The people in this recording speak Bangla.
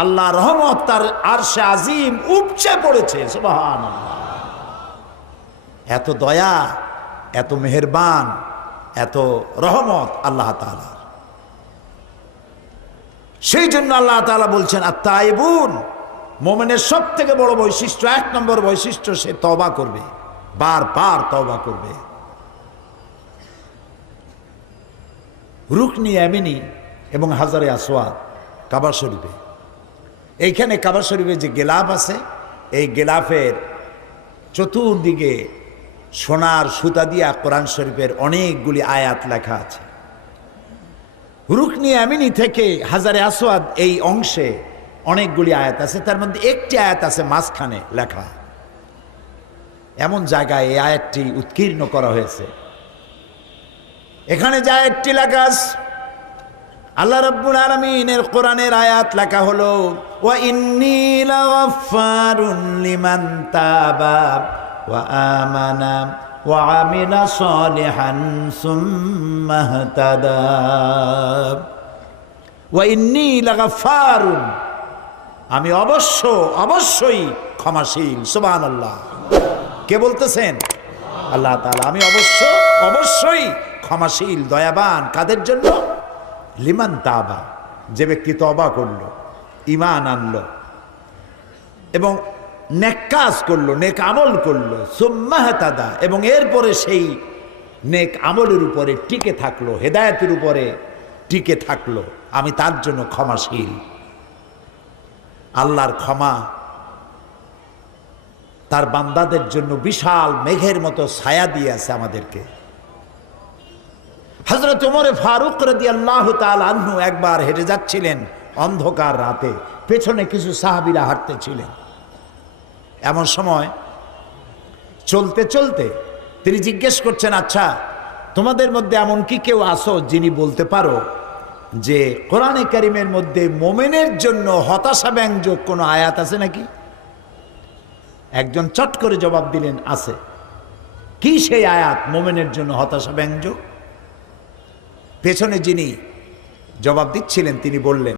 আল্লাহ রহমত তার আরশে আজিম উপচে পড়েছে এত দয়া, এত মেহেরবান, এত রহমত আল্লাহ তাআলা। সেই জন্য আল্লাহ তাআলা বলছেন আর তাই বোন মোমেনের সব থেকে বড় বৈশিষ্ট্য, এক নম্বর বৈশিষ্ট্য, সে তবা করবে বারবার তবা করবে। রুকনি এমিনি এবং হাজারে আসওয়াদ কাবা শরীফে। এইখানে কাবা শরীফে যে গেলাফ আছে এই গেলাফের চতুর্দিকে সোনার সুতা দিয়া কোরআন শরীফের অনেকগুলি আয়াত লেখা আছে। রুকনি আমিনি থেকে হাজারে আসওয়াদ এই অংশে অনেকগুলি আয়াত আছে তার মধ্যে একটি আয়াত আছে মাঝখানে লেখা। এমন জায়গায় এই আয়াতটি উৎকীর্ণ করা হয়েছে। এখানে যে আয়াতটি লেখা আছে, আল্লাহ রব্বুল আলমিনের কোরআনের আয়াত লেখা হলো লাগাফফারুন লিমান ওয়া ওয়া আমি অবশ্য, অবশ্যই ক্ষমাশীল, সুবহানাল্লাহ। কে বলতেছেন? আল্লাহ আমি অবশ্য, অবশ্যই ক্ষমাশীল, দয়াবান। কাদের জন্য? লিমান তাবা, যে ব্যক্তি তবা করল ইমান আনলো, এবং নেক কাজ করল, নেক আমল করল সুম্মাহতাদা এবং এরপরে সেই নেক আমলের উপরে টিকে থাকল, হেদায়েতের উপরে টিকে থাকল, আমি তার জন্য ক্ষমাশীল। আল্লাহর ক্ষমা তার বান্দাদের জন্য বিশাল মেঘের মতো ছায়া দিয়ে আছে আমাদেরকে। হজরত উমরে ফারুক রদি আল্লাহ আনহু একবার হেঁটে যাচ্ছিলেন অন্ধকার রাতে। পেছনে কিছু সাহাবিরা হাঁটতেছিলেন। এমন সময় চলতে চলতে তিনি জিজ্ঞেস করছেন আচ্ছা তোমাদের মধ্যে এমন কি কেউ আসো যিনি বলতে পারো যে কোরআনে কারিমের মধ্যে মোমেনের জন্য হতাশা ব্যঞ্জক কোনো আয়াত আছে নাকি? একজন চট করে জবাব দিলেন, আছে। কি সেই আয়াত মোমেনের জন্য হতাশা ব্যঞ্জক? পেছনে যিনি জবাব দিচ্ছিলেন তিনি বললেন